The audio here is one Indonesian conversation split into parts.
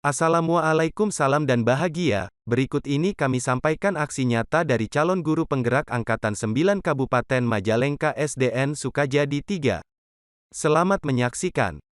Assalamualaikum, salam dan bahagia. Berikut ini kami sampaikan aksi nyata dari calon guru penggerak Angkatan 9 Kabupaten Majalengka SDN Sukajadi 3. Selamat menyaksikan.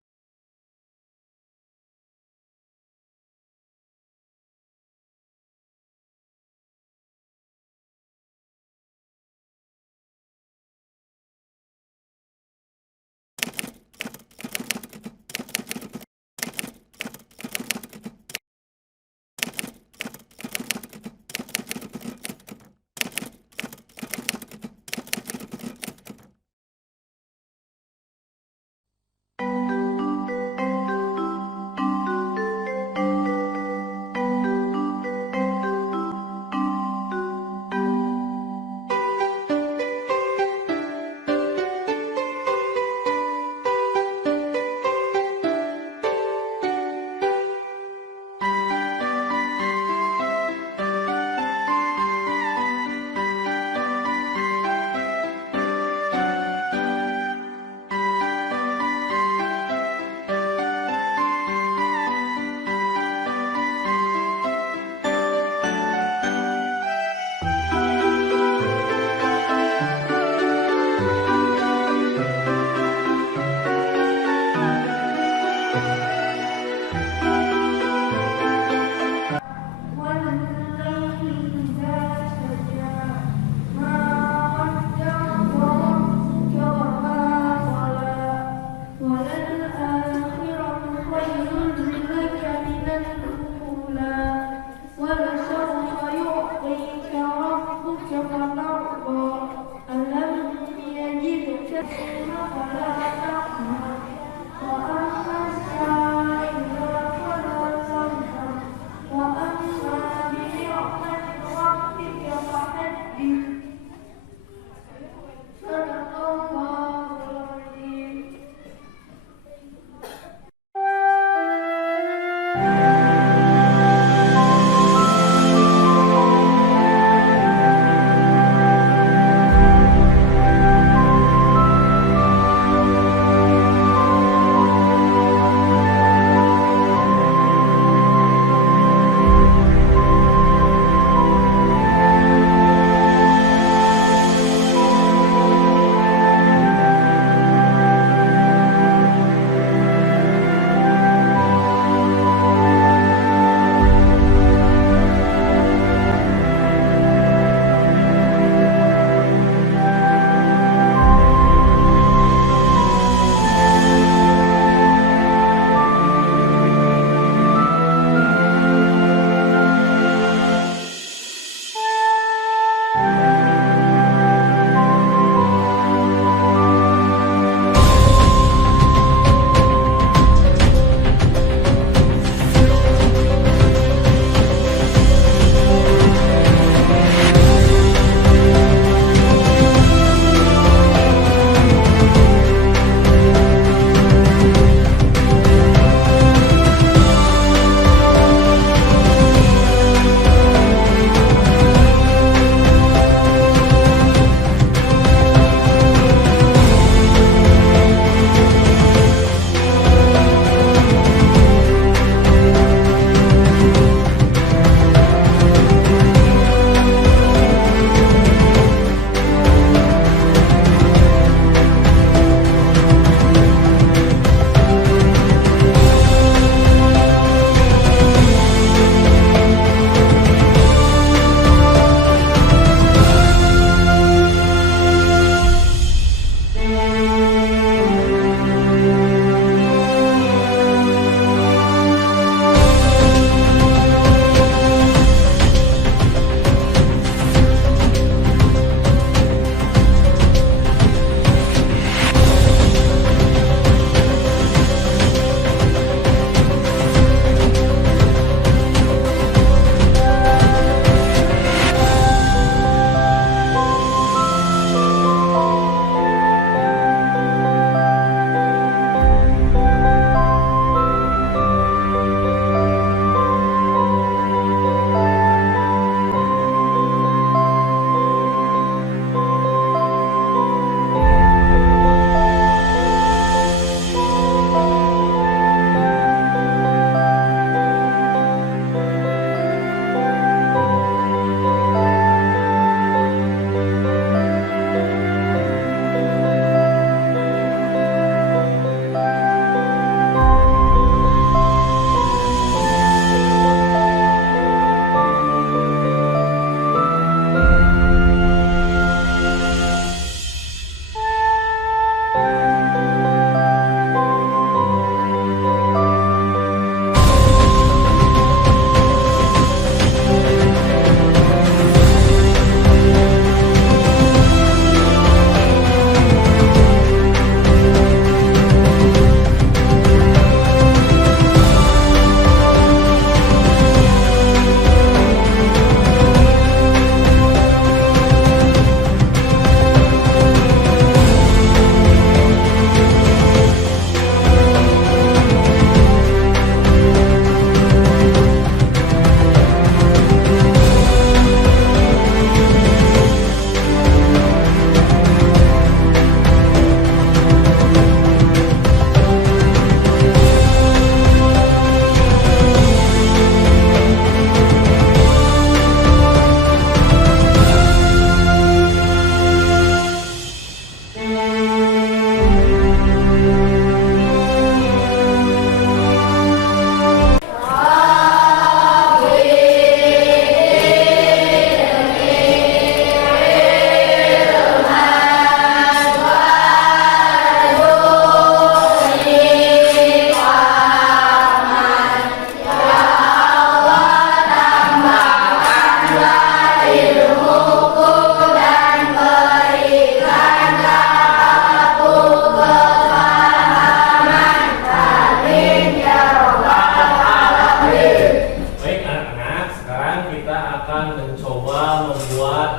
akan mencoba membuat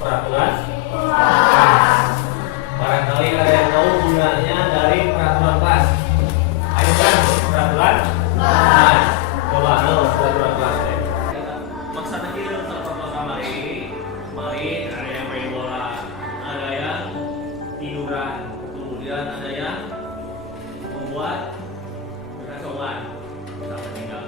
peraturan. Barangkali ada yang tahu gunanya dari peraturan kelas. Ayo kan peraturan. Nah, coba peraturan kelas. Maksudnya kita pertama mari ada yang main bola, ada yang tiduran, kemudian ada yang membuat kekacauan. Sampai tinggal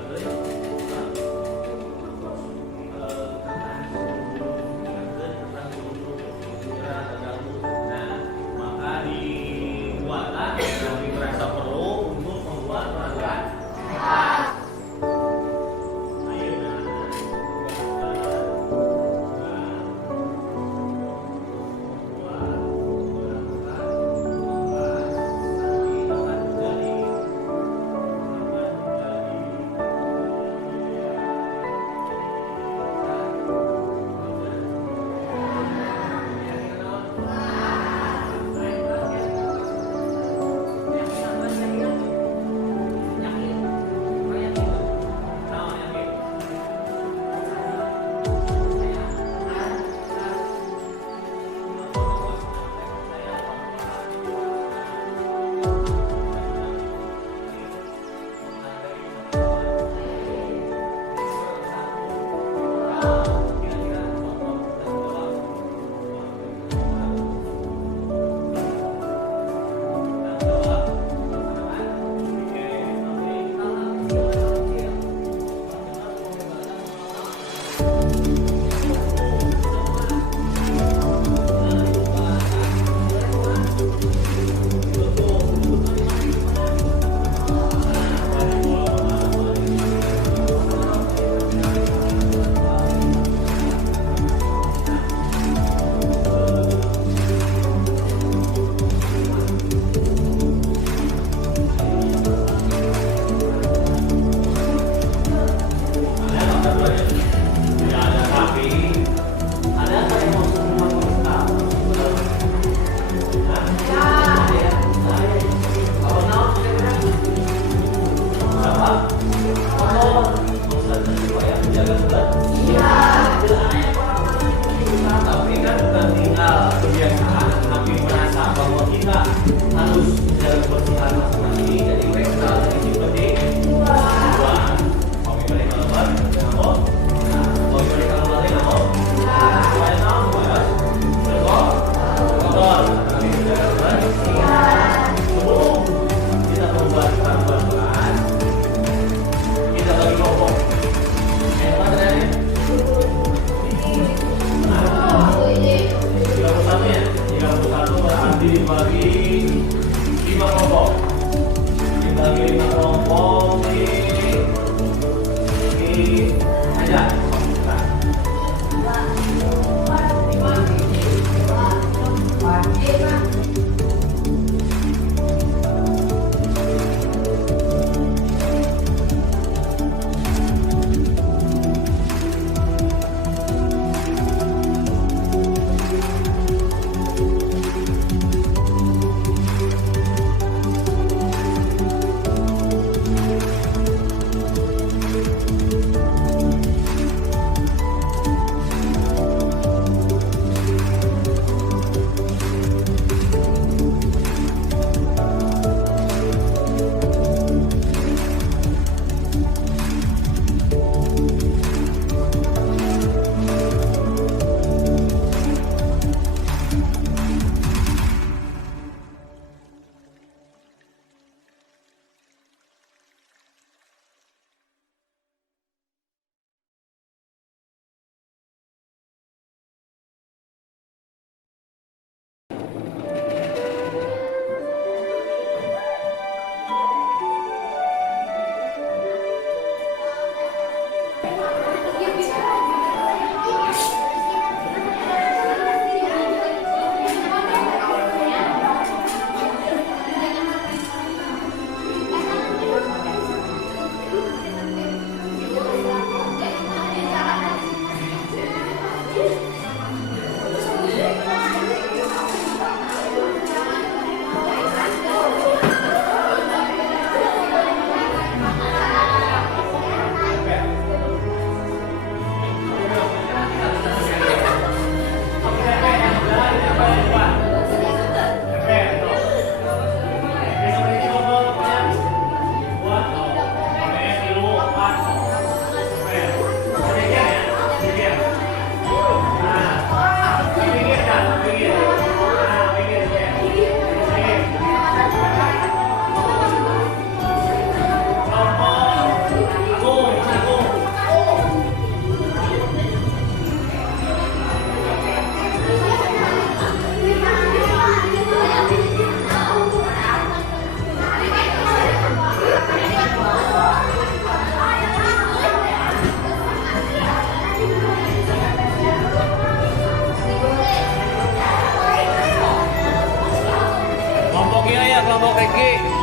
lagi.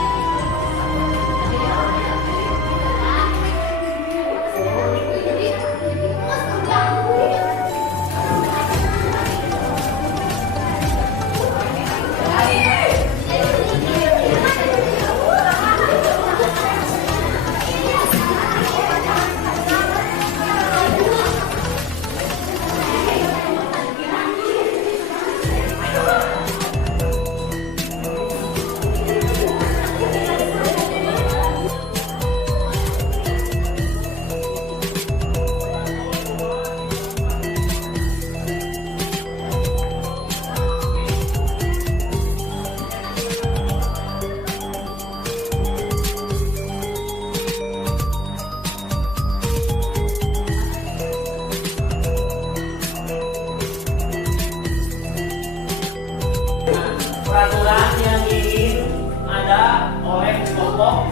Peraturan yang ingin ada oleh kelompok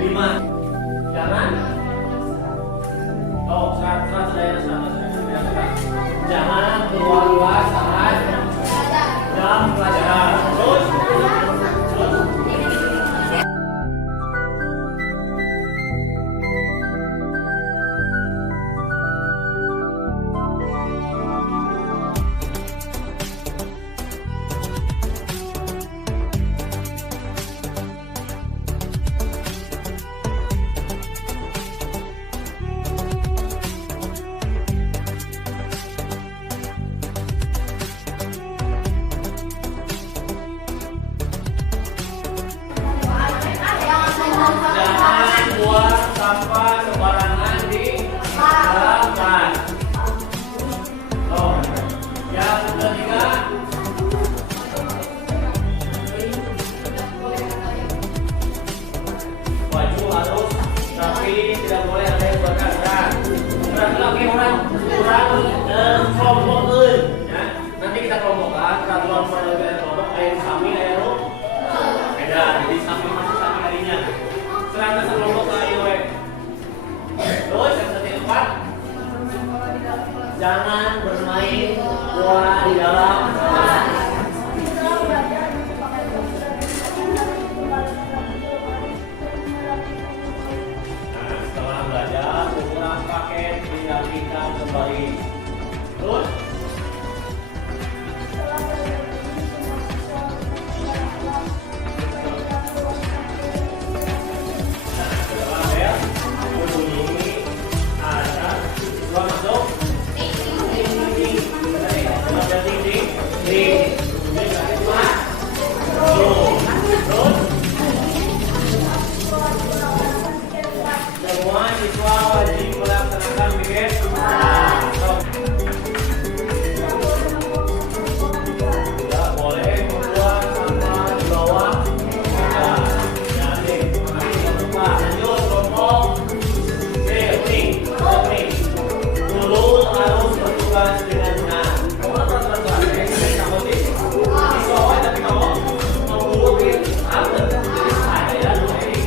5. Jangan. Oh, syarat daerah sama. Jangan keluar luar saat jam pelajaran. Terus. Jangan buang sampah sembarangan di dalam tas. Oh, yang ketiga, baju harus rapi, tidak boleh ada yang berkarat. Laki orang kurang kelompokin, ya. Nanti kita kelompokkan peraturan peraturan kelompok air kami air beda, jadi kami masuk kami harinya. Serangga sekelompok air we. Terus yang keempat, jangan bermain bola di dalam kelas. Nah, setelah belajar, pulang paket dirapikan kembali. Terus semua siswa wajib melaksanakan bikin tidak boleh membuang sampah di bawah meja. Jadi jangan lupa lanjut kelompok C. Dulu harus bertugas dengan benar. Kamu tapi kamu mau buat apa? Ada ya ini.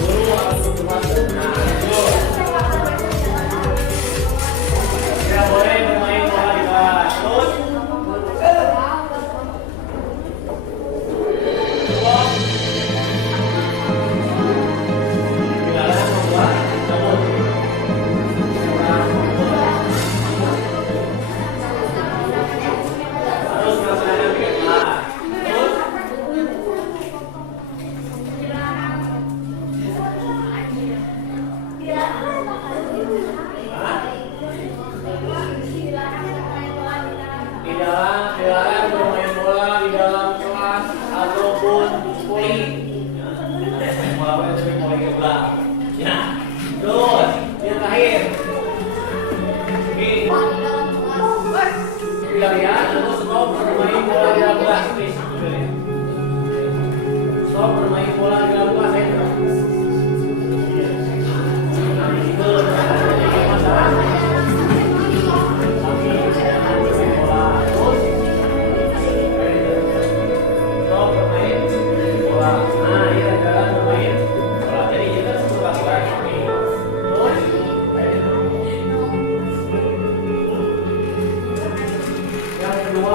Dulu harus bertugas benar. Tidak boleh bermain bola di kelas. Terus dilarang membuat cabut. Harus melaksanakan bikin kelas. Terus dilarang bermain bola di dalam kelas ataupun poli. Main bola tapi poli ke belakang. Ya. Terus yang terakhir. Ini pilihan terus stop bermain bola di dalam kelas. Stop bermain bola di dalam kelas. Yang kedua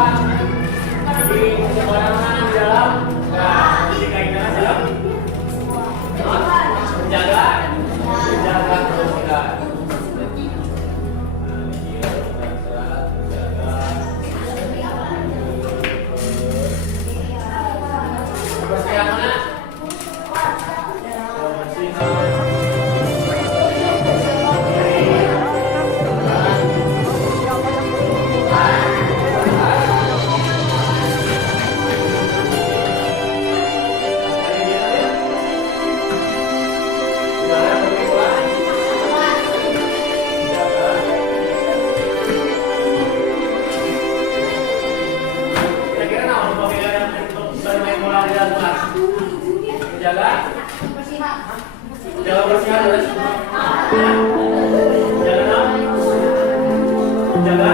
Di sebarang mana di dalam? Nah, di kaitannya dalam. Menjaga, menjaga terus kita. Jaga bersihan terus. Jaga.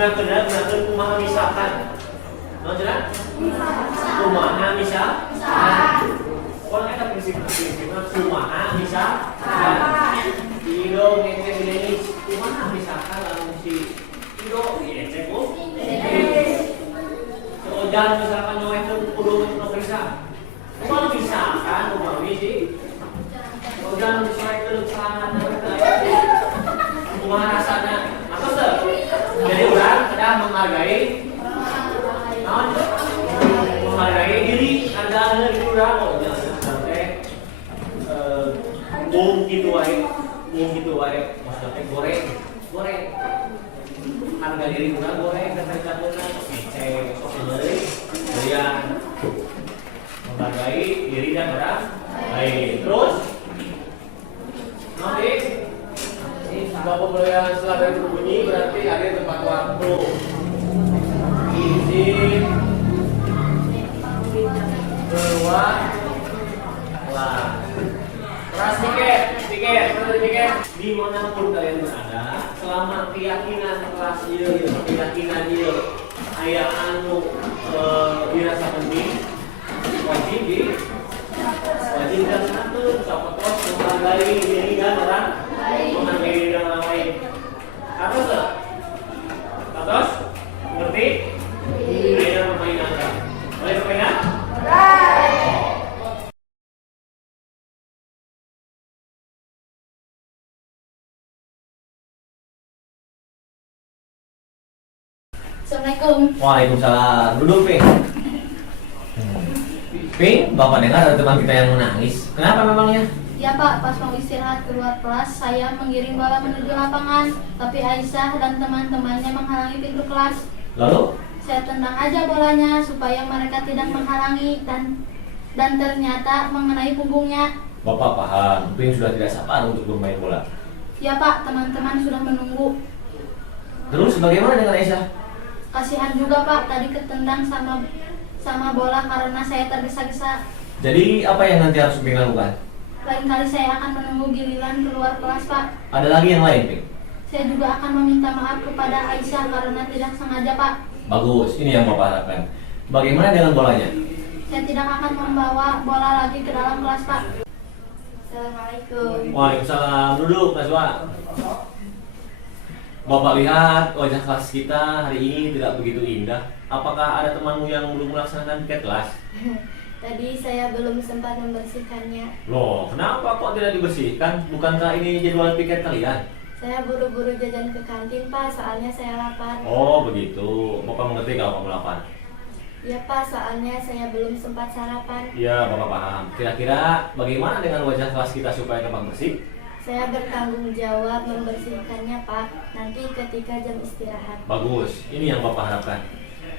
Benar-benar kumaha misalkan. No jelas? Kumaha misalkan. Orang eta prinsip-prinsipna kumaha misalkan. Ido ngecek ini kumaha misalkan lamun si Ido ngecek ku. Jangan misalkan nyoet kudu periksa. Kumaha misalkan kumaha sih? Jangan misalkan ke sana kumaha rasanya. Jadi orang sedang menghargai diri Anda dari orang sampai gitu wae maksudnya goreng harga diri orang goreng ketika orang ngecek sosial kemudian menghargai diri dan orang lain terus Nanti jika pembelian setelah berbunyi berarti ada tempat waktu. Izin keluar kelas. Kelas tiket. Dimanapun kalian berada, selama keyakinan kelas keyakinan ayah anu dirasa penting, wajib dan satu sapotos menghargai diri dan orang lain. Atas, ngerti? Ayo permainan. Boleh permainan? Assalamualaikum. Waalaikumsalam. Duduk, Ping. Ping, Bapak dengar ada teman kita yang menangis. Kenapa memangnya? Ya Pak, pas mau istirahat keluar kelas, saya mengiring bola menuju lapangan, tapi Aisyah dan teman-temannya menghalangi pintu kelas. Lalu? Saya tendang aja bolanya supaya mereka tidak menghalangi dan ternyata mengenai punggungnya. Bapak paham, Ping sudah tidak sabar untuk bermain bola. Ya Pak, teman-teman sudah menunggu. Terus bagaimana dengan Aisyah? Kasihan juga Pak, tadi ketendang sama bola karena saya tergesa-gesa. Jadi apa yang nanti harus Ping lakukan? Lain kali saya akan menunggu giliran keluar kelas Pak. Ada lagi yang lain, Ping? Saya juga akan meminta maaf kepada Aisyah karena tidak sengaja Pak. Bagus, ini yang Bapak harapkan. Bagaimana dengan bolanya? Saya tidak akan membawa bola lagi ke dalam kelas Pak. Assalamualaikum. Waalaikumsalam. Duduk, Najwa. Bapak lihat wajah kelas kita hari ini tidak begitu indah. Apakah ada temanmu yang belum melaksanakan piket kelas? Tadi saya belum sempat membersihkannya. Loh, kenapa kok tidak dibersihkan? Bukankah ini jadwal piket kalian? Saya buru-buru jajan ke kantin Pak, soalnya saya lapar. Oh, begitu. Bapak mengerti kalau kamu lapar. Ya Pak, soalnya saya belum sempat sarapan. Iya, Bapak paham. Kira-kira bagaimana dengan wajah kelas kita supaya tampak bersih? Saya bertanggung jawab membersihkannya Pak, nanti ketika jam istirahat. Bagus, ini yang Bapak harapkan.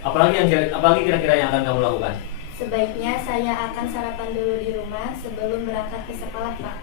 Apalagi kira-kira yang akan kamu lakukan? Sebaiknya saya akan sarapan dulu di rumah sebelum berangkat ke sekolah Pak.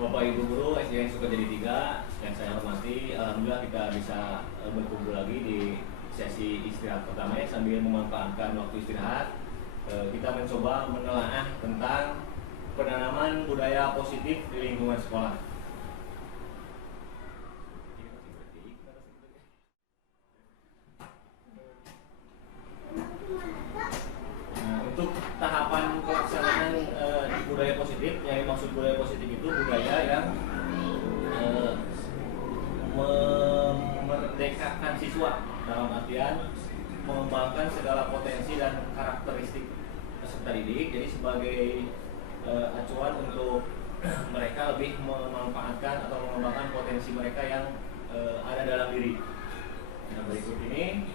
Bapak Ibu Guru SDN Sukajadi 3 yang saya hormati, alhamdulillah kita bisa berkumpul lagi di sesi istirahat pertama ya. Sambil memanfaatkan waktu istirahat, kita mencoba menelaah tentang penanaman budaya positif di lingkungan sekolah. Untuk tahapan pelaksanaan budaya positif, yang dimaksud budaya positif itu budaya yang memerdekakan siswa, dalam artian mengembangkan segala potensi dan karakteristik peserta didik. Jadi sebagai acuan untuk mereka lebih kompetensi mereka yang ada dalam diri. Nah, berikut ini.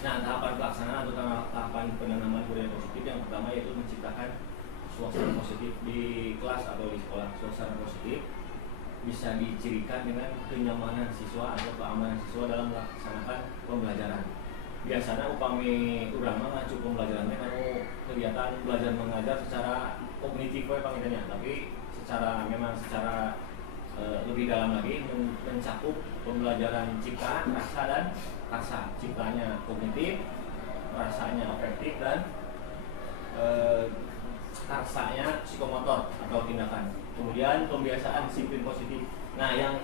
Nah, tahapan pelaksanaan atau tahapan penanaman budaya positif yang pertama yaitu menciptakan suasana positif di kelas atau di sekolah. Suasana positif bisa dicirikan dengan kenyamanan siswa atau keamanan siswa dalam melaksanakan pembelajaran. Biasanya upami urang mah ngacu pembelajarannya kalau kegiatan belajar mengajar secara kognitif panggilnya, tapi secara lebih dalam lagi mencakup pembelajaran ciptaan, rasa dan rasa. Ciptanya kognitif, rasanya afektif, dan rasanya psikomotor atau tindakan. Kemudian pembiasaan disiplin positif. Nah, yang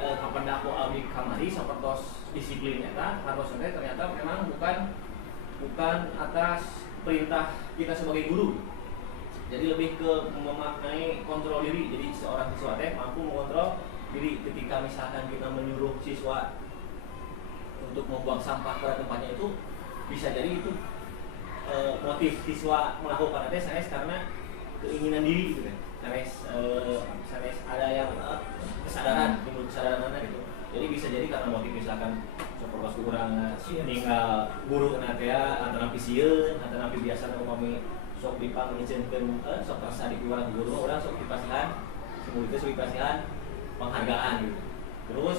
kapan aku abdi kamari sapertos disiplin eta harusnya ternyata memang bukan atas perintah kita sebagai guru. Jadi lebih ke memaknai kontrol diri. Jadi seorang siswa mampu mengontrol diri ketika misalkan kita menyuruh siswa untuk membuang sampah pada tempatnya, itu bisa jadi itu motif siswa melakukan saya karena keinginan diri gitu kan. Saya ada yang kesadaran, timbul kesadaran mana gitu. Jadi bisa jadi karena motif misalkan seperti kurang tinggal guru nanti ya antara pisieun antara biasa upami sok dipanggilkeun sok rasa di keluarga guru orang sok dipasihan semua itu sok dipasihan penghargaan gitu. Terus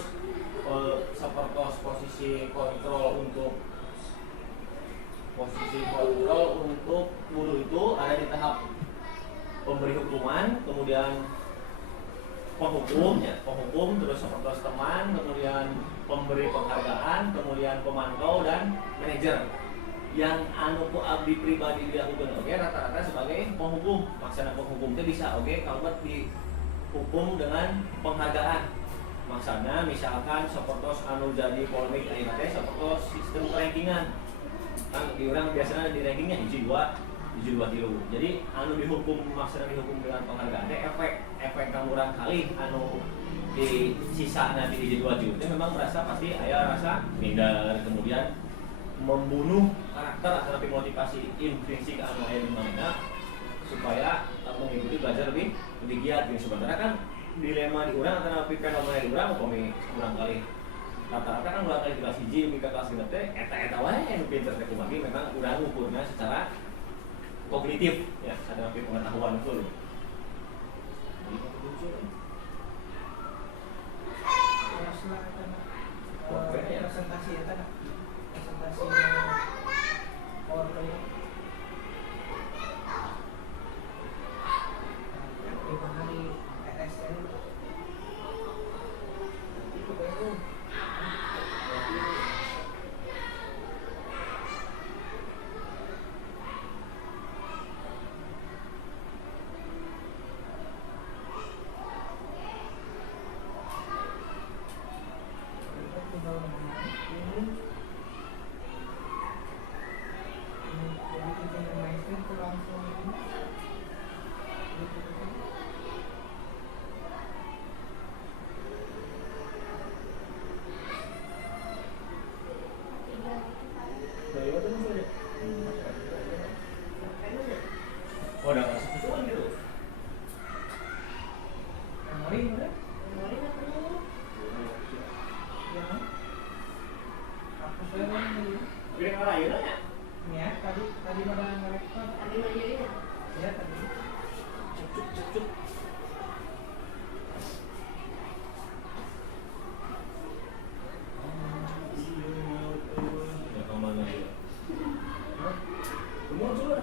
seperti posisi kontrol untuk guru itu ada di tahap pemberi hukuman, kemudian penghukum, terus seperti teman, kemudian pemberi penghargaan, kemudian pemantau dan manajer. Yang ku abdi pribadi dilakukan rata-rata sebagai penghukum. Maksana penghukum itu bisa kalau dihukum dengan penghargaan. Maksana misalkan seperti jadi polemik akhirnya seperti sistem rankingan. Kan di orang biasanya di rankingnya hiji 2 kilo. Jadi dihukum maksudnya dihukum dengan penghargaan efek kamu orang kali di sisa nanti hiji 2 kilo itu memang merasa pasti aya rasa minder, kemudian membunuh karakter atau motivasi intrinsik aya di mana supaya mengikuti belajar lebih giat. Sebenarnya kan dilema di urang antara fenomena di urang upami urang kali rata-rata kan urang kali kelas hiji ke kelas genep teh eta wae anu pinter teh kumaha memang urang ukurna secara kognitif ya, ada pengetahuan full. Presentasi ya kan? Presentasi PowerPoint. Di mana di PSN itu baru. Oh, udah masuk itu kan gitu. Memori udah? Memori nggak perlu. Iya kan? Hapus aja kan dulu. Pilih orang lain ya? Ya, tadi pada ngerekod. Tadi maju ya. Ya, tadi. Cuk. Ya kemana ya? Muncul lah.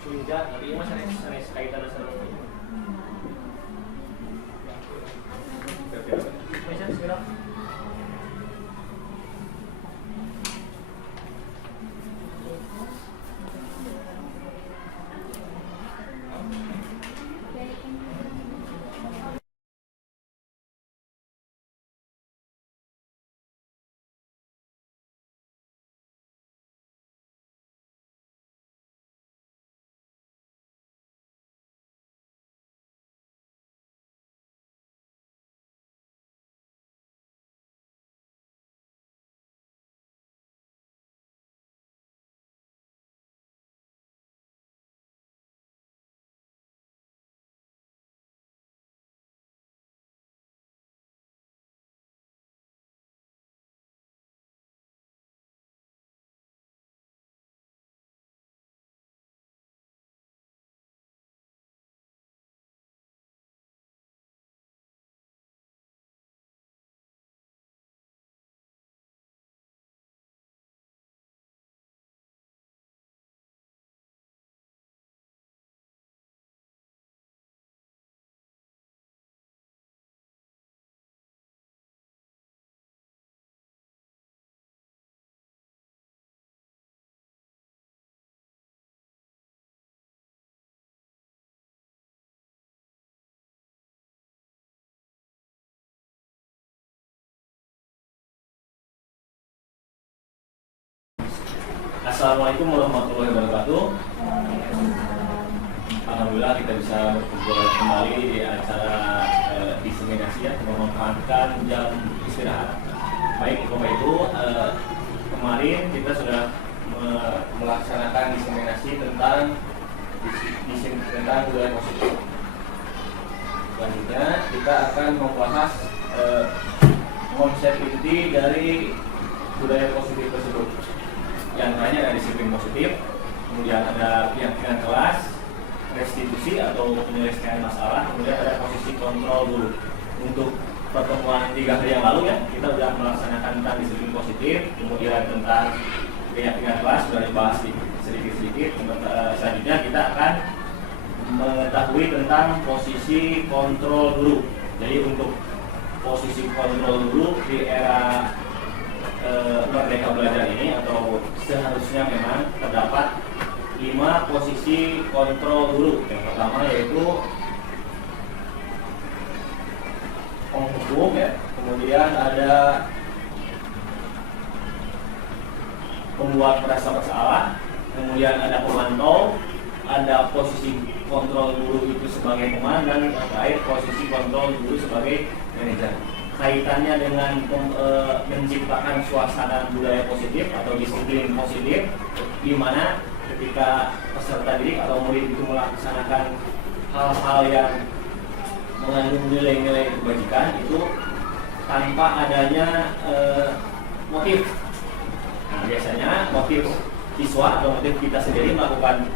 Sunja, tapi ini masih sanes kaitan sama Mesan sekarang. Assalamualaikum warahmatullahi wabarakatuh. Alhamdulillah kita bisa berkumpul kembali di acara diseminasi ya, memanfaatkan jam istirahat. Baik, Bapak Ibu, kemarin kita sudah melaksanakan diseminasi tentang budaya positif. Selanjutnya kita akan membahas konsep inti dari budaya positif tersebut. Yang lainnya ada disiplin positif, kemudian ada keyakinan kelas, restitusi atau penyelesaian masalah, kemudian ada posisi kontrol dulu. Untuk pertemuan 3 hari yang lalu ya, kita sudah melaksanakan tentang disiplin positif, kemudian tentang keyakinan kelas sudah dibahas sedikit-sedikit. Selanjutnya kita akan mengetahui tentang posisi kontrol dulu. Jadi untuk posisi kontrol dulu di era Merdeka Belajar ini, atau seharusnya memang terdapat 5 posisi kontrol dulu. Yang pertama yaitu penghukum ya, kemudian ada pembuat merasa bersalah, kemudian ada pemantau, ada posisi kontrol dulu itu sebagai pemain, dan yang terakhir posisi kontrol dulu sebagai manajer. Kaitannya dengan menciptakan suasana budaya positif atau disiplin positif, di mana ketika peserta didik atau murid itu melaksanakan hal-hal yang mengandung nilai-nilai kebajikan itu tanpa adanya motif. Nah, biasanya motif siswa atau motif kita sendiri melakukan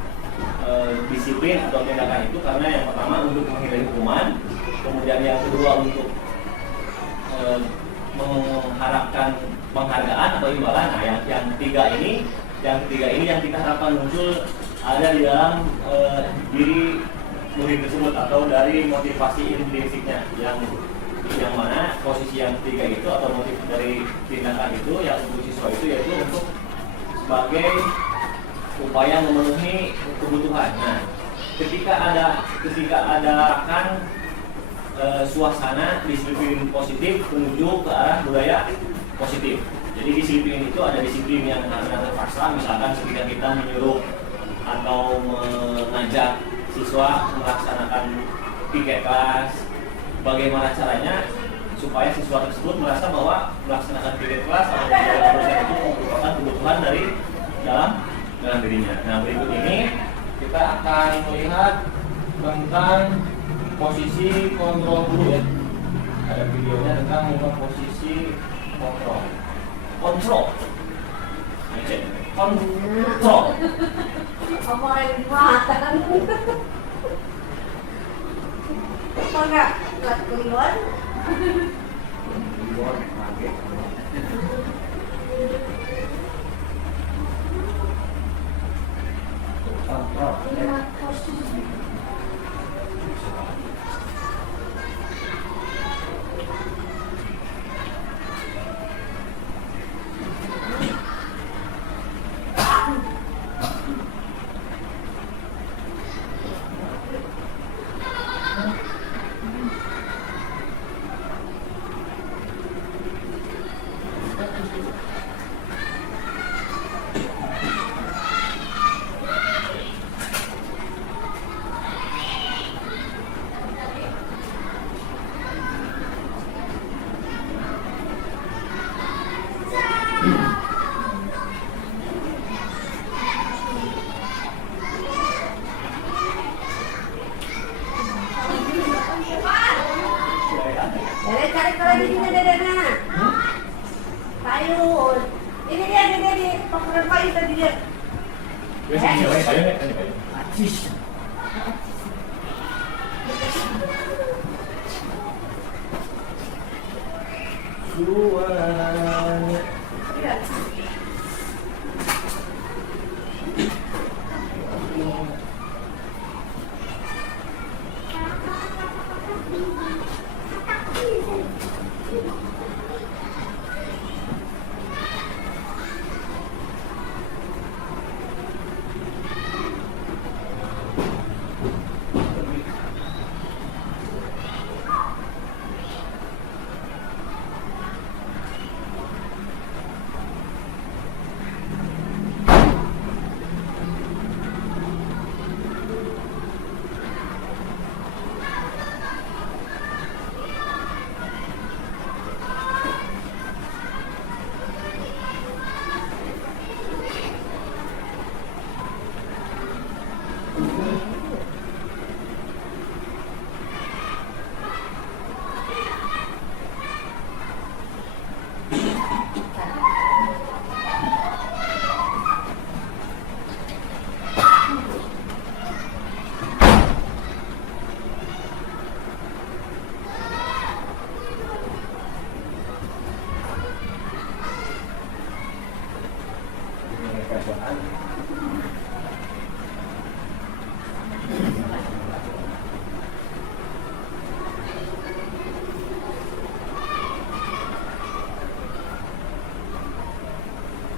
disiplin atau tindakan itu karena yang pertama untuk menghindari hukuman, kemudian yang kedua untuk mengharapkan penghargaan atau imbalan. Nah, yang ketiga ini yang kita harapkan muncul ada di dalam diri murid tersebut atau dari motivasi intrinsiknya, yang mana posisi yang ketiga itu atau motif dari tindakan itu yang untuk siswa itu yaitu untuk sebagai upaya memenuhi kebutuhan. Nah, ketika ada akan suasana disiplin positif menuju ke arah budaya positif. Jadi disiplin itu ada disiplin yang karena terpaksa, misalkan ketika kita menyuruh atau mengajak siswa melaksanakan piket kelas, bagaimana caranya supaya siswa tersebut merasa bahwa melaksanakan piket kelas atau proses itu merupakan kebutuhan dari dalam dirinya. Nah, berikut ini kita akan melihat tentang posisi kontrol dulu ya. Ada videonya tentang posisi kontrol. Kontrol. Apa yang dimakan? Apa enggak? Buat kliwon? Kliwon, kaget. Kontrol. Dede cari kalau di sini dedena. Sayur. Ini dia di pameran pagi tadi dia. Suaranya. Iya.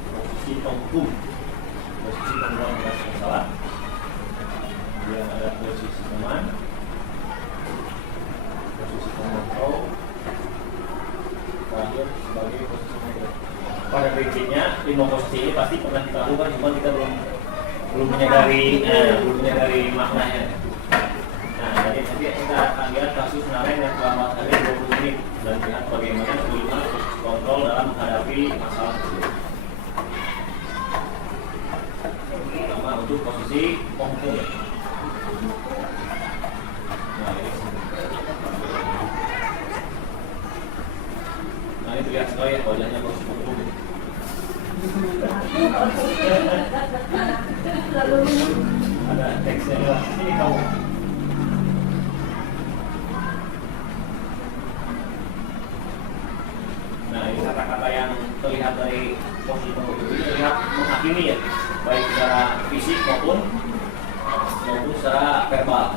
Posisi tongkum, posisi tongkum yang salah. Kemudian ada posisi teman, posisi pengontrol, terakhir sebagai posisi kontrol. Pada prinsipnya 5 posisi ini pasti pernah kita lakukan, cuma kita belum menyadari maknanya. Nah, jadi nanti kita akan lihat kasus Naren yang selama hari 20 menit dan lihat bagaimana kelima posisi kontrol dalam menghadapi masalah tersebut. Pertama untuk posisi tongkum. Nah, ini terlihat sekali ya wajahnya posisi tongkum. Ada teksnya juga. Ini kamu. Nah, ini kata-kata yang terlihat dari posisi tongkum ini terlihat menghakimi ya, baik secara fisik maupun secara verbal.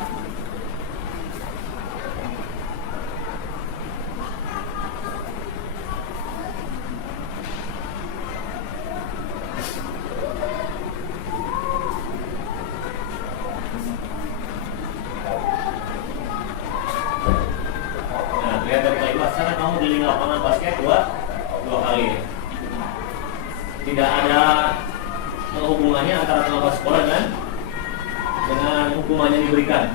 Lihat dari kalimat sana kamu di lapangan basket dua kali. Tidak ada hubungannya antara tenaga sekolah dengan hukuman yang diberikan.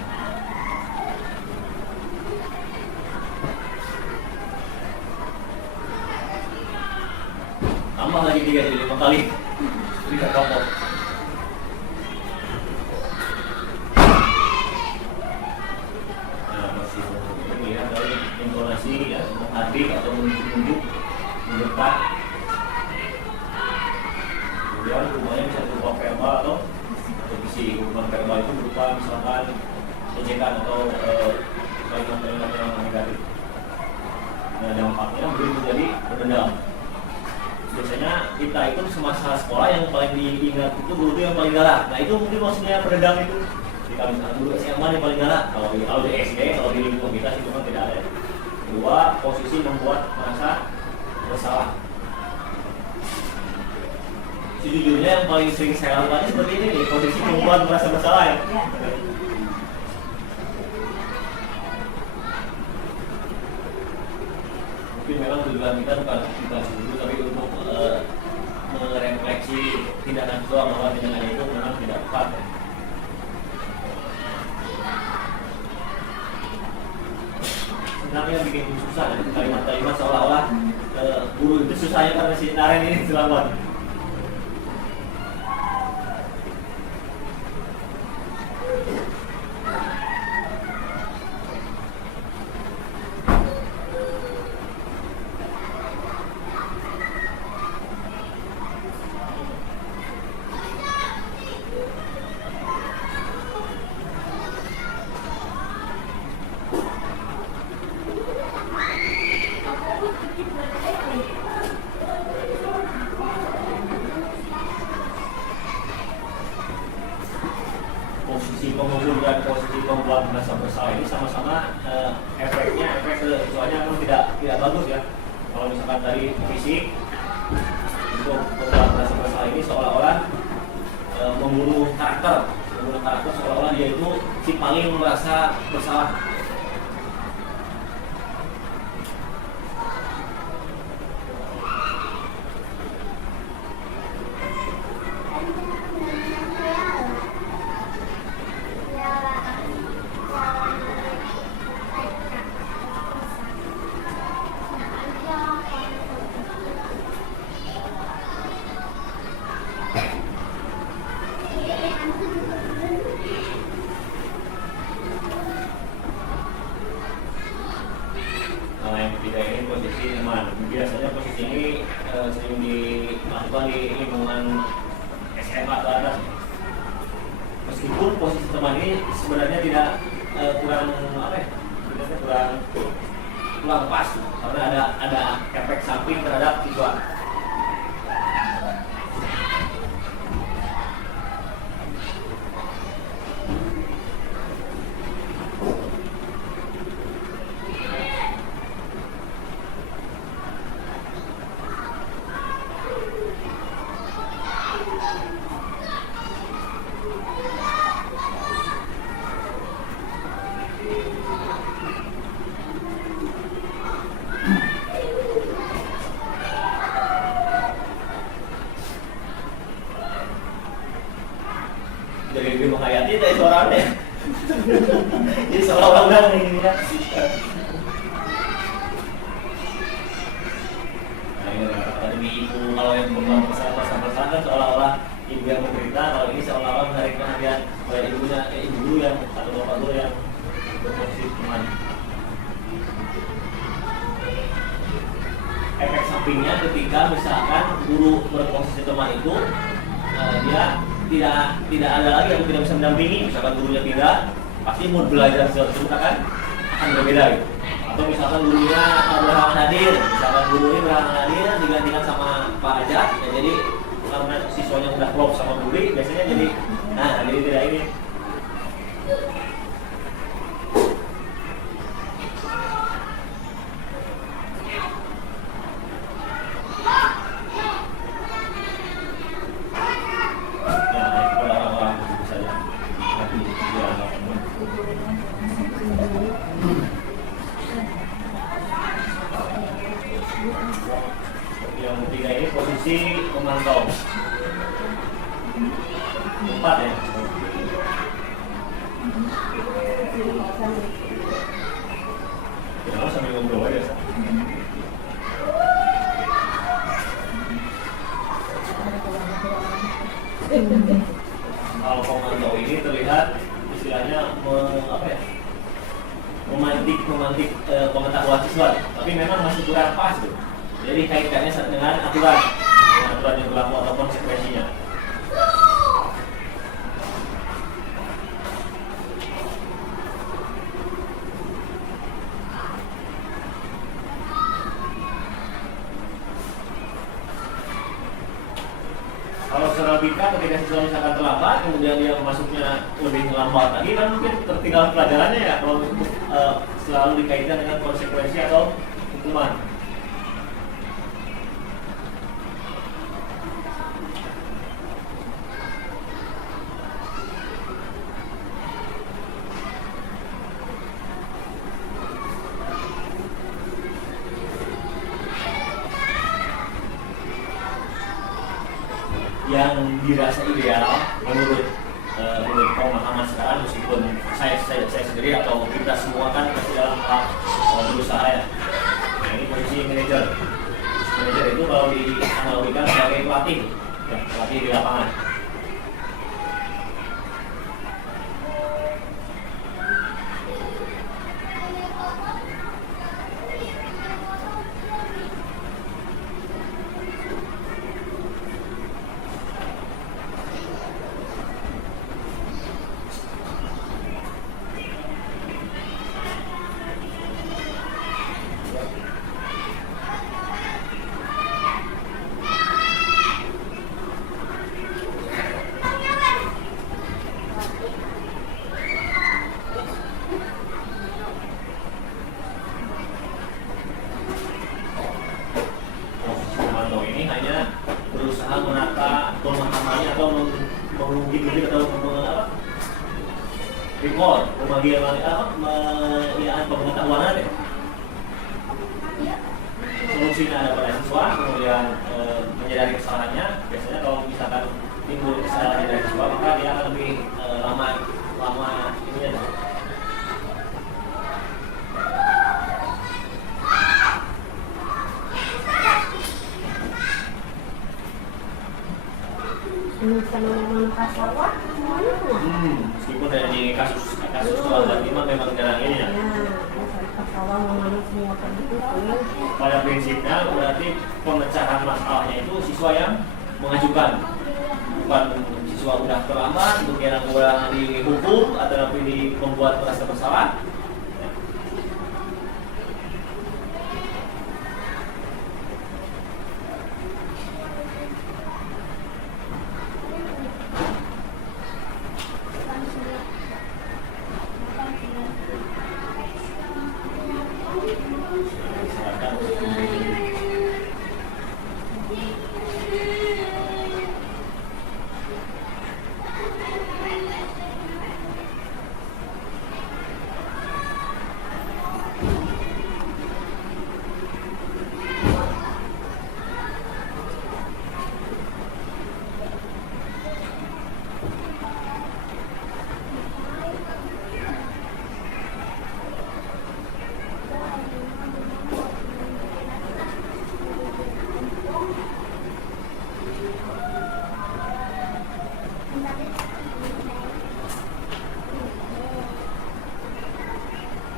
Tambah lagi 3 jadi 5 kali. Tidak kapok. Lihat dari intonasi ya, menghadik atau menunjuk, mendekat. Kemudian hukumannya bisa berupa verbal atau fisik. Hukuman verbal itu berupa misalkan ejekan atau kalimat-kalimat yang negatif. Nah, dampaknya mungkin menjadi berdendam. Biasanya kita itu semasa sekolah yang paling diingat itu guru yang paling galak. Nah, itu mungkin maksudnya berdendam itu. Jika misalkan dulu SMA yang paling galak, kalau di SD, kalau di lingkungan kita sih memang tidak ada. Kedua, posisi membuat merasa bersalah. Sejujurnya yang paling sering saya lakukan seperti ini nih, posisi membuat merasa bersalah ya. Mungkin memang tujuan kita bukan kita dulu, tapi untuk Naren ini Cilegon. Posisi penghubung dan posisi pembuat merasa bersalah ini sama-sama efeknya soalnya memang tidak bagus ya. Kalau misalkan dari fisik untuk pembuat merasa bersalah ini seolah-olah membunuh karakter seolah-olah dia itu si paling merasa bersalah. Nah, yang ketiga ini posisi teman. Biasanya posisi ini sering dilakukan di lingkungan SMA atau atas. Meskipun posisi teman ini sebenarnya tidak kurang pas karena ada efek samping terhadap siswa. Jadi lebih menghayati dari suaranya. Jadi seolah-olah ini ya. Nah ini tadi ibu kalau yang membuat pesan-pesan kan seolah-olah ibu yang menderita, kalau ini seolah-olah menarik perhatian oleh ibunya, ibu guru yang atau bapak guru yang berposisi teman. Efek sampingnya ketika misalkan guru berposisi teman itu dia tidak ada lagi yang tidak bisa mendampingi, misalkan gurunya tidak, pasti mood belajar tersebut akan berbeda gitu. Atau misalkan gurunya berhalangan hadir, misalkan guru ini berhalangan hadir digantikan sama Pak Ajat, ya jadi karena siswanya udah klop sama guru, biasanya jadi tidak ini. Yang ketiga ini posisi memantau 4 ya. Ya, sambil ngobrol aja. Kalau pemantau ini terlihat istilahnya memantik pengetahuan siswa, tapi memang masih kurang pas tuh. Jadi kaitannya dengan aturan yang berlaku atau konsekuensinya. Kalau secara logika ketika siswa misalkan terlambat, kemudian dia masuknya lebih lambat lagi, kan mungkin tertinggal pelajarannya ya. Kalau selalu dikaitkan dengan konsekuensi atau hukuman. Yang dirasa ideal menurut pemahaman sekarang, meskipun saya sendiri atau kita semua kan pasti dalam tahap berusaha ya. Nah, ini posisi manajer itu kalau dianalogikan sebagai pelatih, ya, pelatih di lapangan. Ini hanya berusaha menata pemahamannya atau mengungkit atau recall pembagian pengetahuan deh. Solusinya ada pada siswa, kemudian menyadari kesalahannya. Biasanya kalau misalkan timbul kesalahan dari siswa, maka dia akan lebih lama ini ya. Meskipun dari di kasus keluarga lima memang jarang ini ya. Pada prinsipnya berarti pemecahan masalahnya itu siswa yang mengajukan, bukan siswa udah terlambat, untuk yang udah dihukum atau nanti membuat merasa bersalah.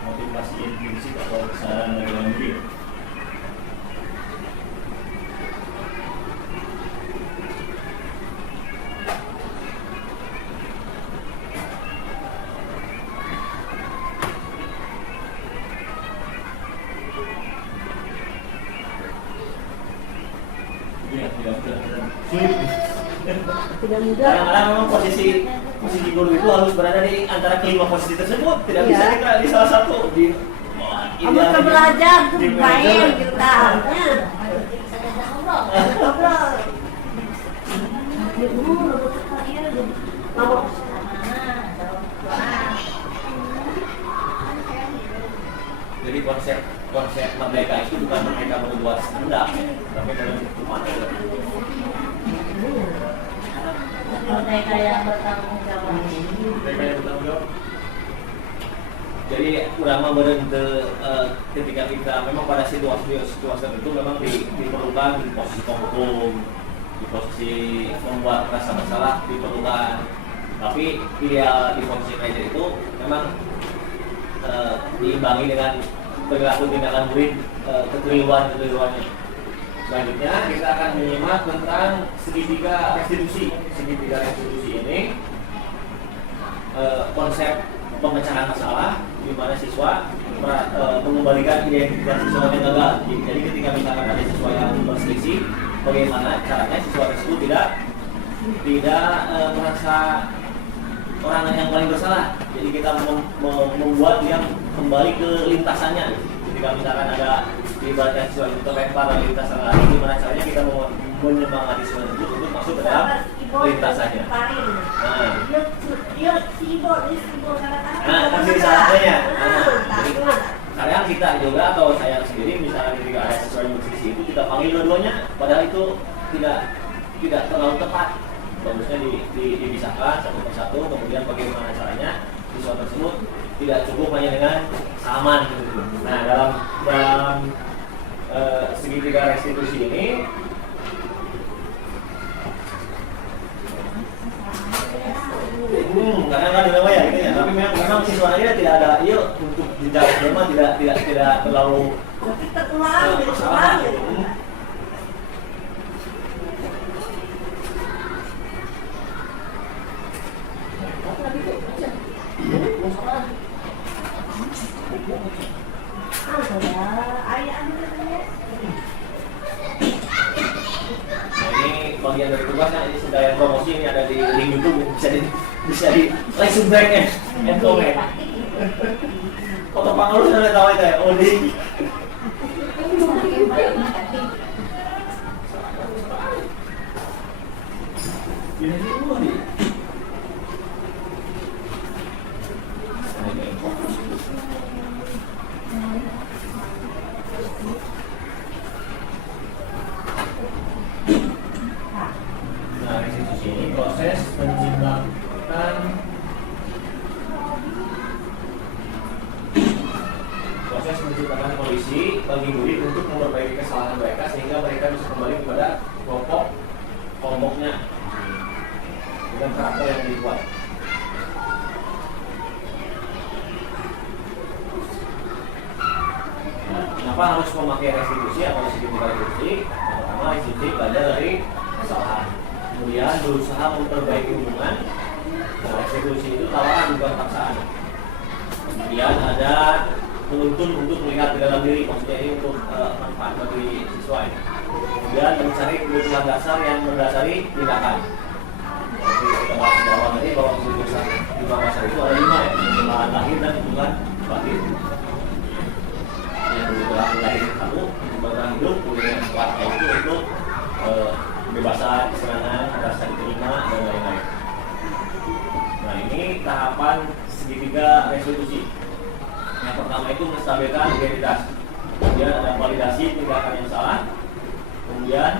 Motivasi intrinsik atau kesadaran dari dalam diri. Tidak mudah. Kadang-kadang memang posisi guru itu harus berada di antara kelima posisi tersebut, tidak bisa kita di salah satu. Kamu kan belajar tuh main kita. Ngobrol. Jadi konsep merdeka itu bukan merdeka membuat kehendak, tapi dalam hukuman. Merdeka yang bertanggung jawab. Merdeka yang bertanggung jawab. Jadi ulama berente ketika kita memang pada situasi tertentu memang diperlukan di posisi penghukum, di posisi membuat rasa bersalah diperlukan. Tapi ideal di posisi kayak itu memang diimbangi dengan perilaku tindakan murid, kekeliruannya. Selanjutnya kita akan menyimak tentang segitiga restitusi. Segitiga restitusi ini konsep pemecahan masalah di mana siswa mengembalikan identitas siswa yang gagal. Jadi ketika misalkan ada siswa yang berselisih, bagaimana caranya siswa tersebut tidak merasa orang yang paling bersalah. Jadi kita membuat dia kembali ke lintasannya. Ketika misalkan ada ibaratnya siswa itu terlempar dari lintasan lagi, gimana caranya kita menyemangati siswa tersebut untuk masuk ke dalam lintasannya. Nah, kan jadi salahnya. Kadang kita juga atau saya sendiri misalnya ketika ada siswa yang berselisih itu kita panggil dua-duanya, padahal itu tidak terlalu tepat. Bagusnya dipisahkan satu persatu, kemudian bagaimana caranya siswa tersebut tidak cukup hanya dengan salaman gitu. Nah, dalam segitiga restitusi ini karena nggak ada ya ini ya, tapi memang siswanya tidak ada untuk jenjang SMA tidak terlalu masalah gitu. Ini bagian dari tugasnya, ini sudah yang promosi, ini ada di link YouTube, bisa di langsung back ya, komen. Foto pangurus sudah tahu itu ya, Odi. Gini dulu nih. Nah, restitusi ini proses menciptakan kondisi bagi murid untuk memperbaiki kesalahan mereka sehingga mereka bisa kembali kepada kelompoknya dengan karakter yang dibuat. Nah, kenapa harus memakai restitusi atau segitiga restitusi? Yang pertama, restitusi belajar dari kesalahan. Kemudian berusaha memperbaiki hubungan. Nah, restitusi itu tawaran bukan paksaan. Kemudian ada menuntun untuk melihat di dalam diri, maksudnya ini untuk manfaat bagi siswa ini. Kemudian mencari kebutuhan dasar yang mendasari tindakan. Jadi kita bahas bahwa tadi bahwa kebutuhan dasar itu ada 5 ya, kebutuhan lahir dan kebutuhan batin. Yang kebutuhan lahir satu, kebutuhan hidup, kemudian kuatnya itu untuk kebebasan, kesenangan, rasa diterima dan lain-lain. Nah, ini tahapan segitiga restitusi. Yang pertama itu menstabilkan identitas, kemudian ada validasi tindakan yang salah, kemudian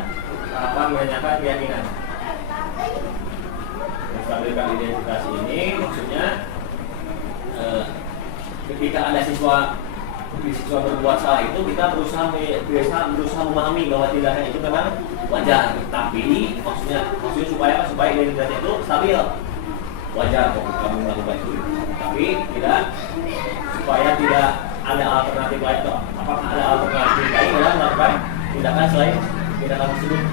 tahapan menanyakan keyakinan. Menstabilkan identitas ini maksudnya ketika ada siswa berbuat salah itu kita berusaha memahami bahwa tindakan itu memang wajar, tapi maksudnya supaya identitasnya itu stabil. Wajar kok kamu melakukan itu, tapi supaya tidak ada alternatif lain. Apakah ada alternatif lain dalam melakukan tindakan selain tindakan tersebut?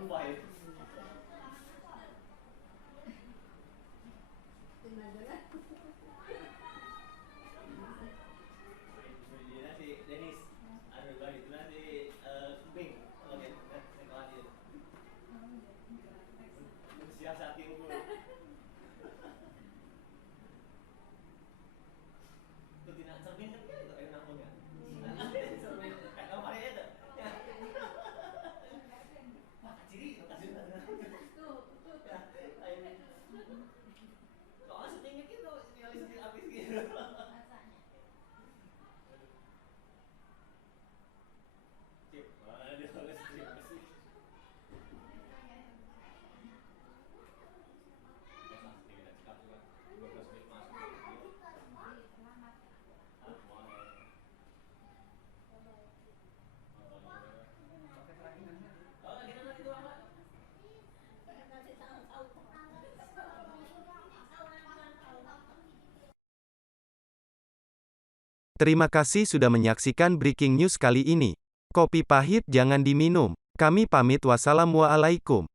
lupa ya. Jadi si Dennis, anu balik itu nanti kuping, kalau dia sekolah dia. Mensiasati unggul. Tuh tidak cermin kan itu enak namanya. Cermin kayak kamar itu. Ya. Wah, ciri kasih. Kalau setinggi gitu, realisasi habis gitu. Rasanya. Cip, ada oleh cip sih. Masa kita cekap juga 12 menit masuk. Ah, mau ya. Pakai terakhirnya. Oh, kita nanti doang, Pak. Terima kasih sudah menyaksikan breaking news kali ini. Kopi pahit jangan diminum. Kami pamit, wassalamualaikum.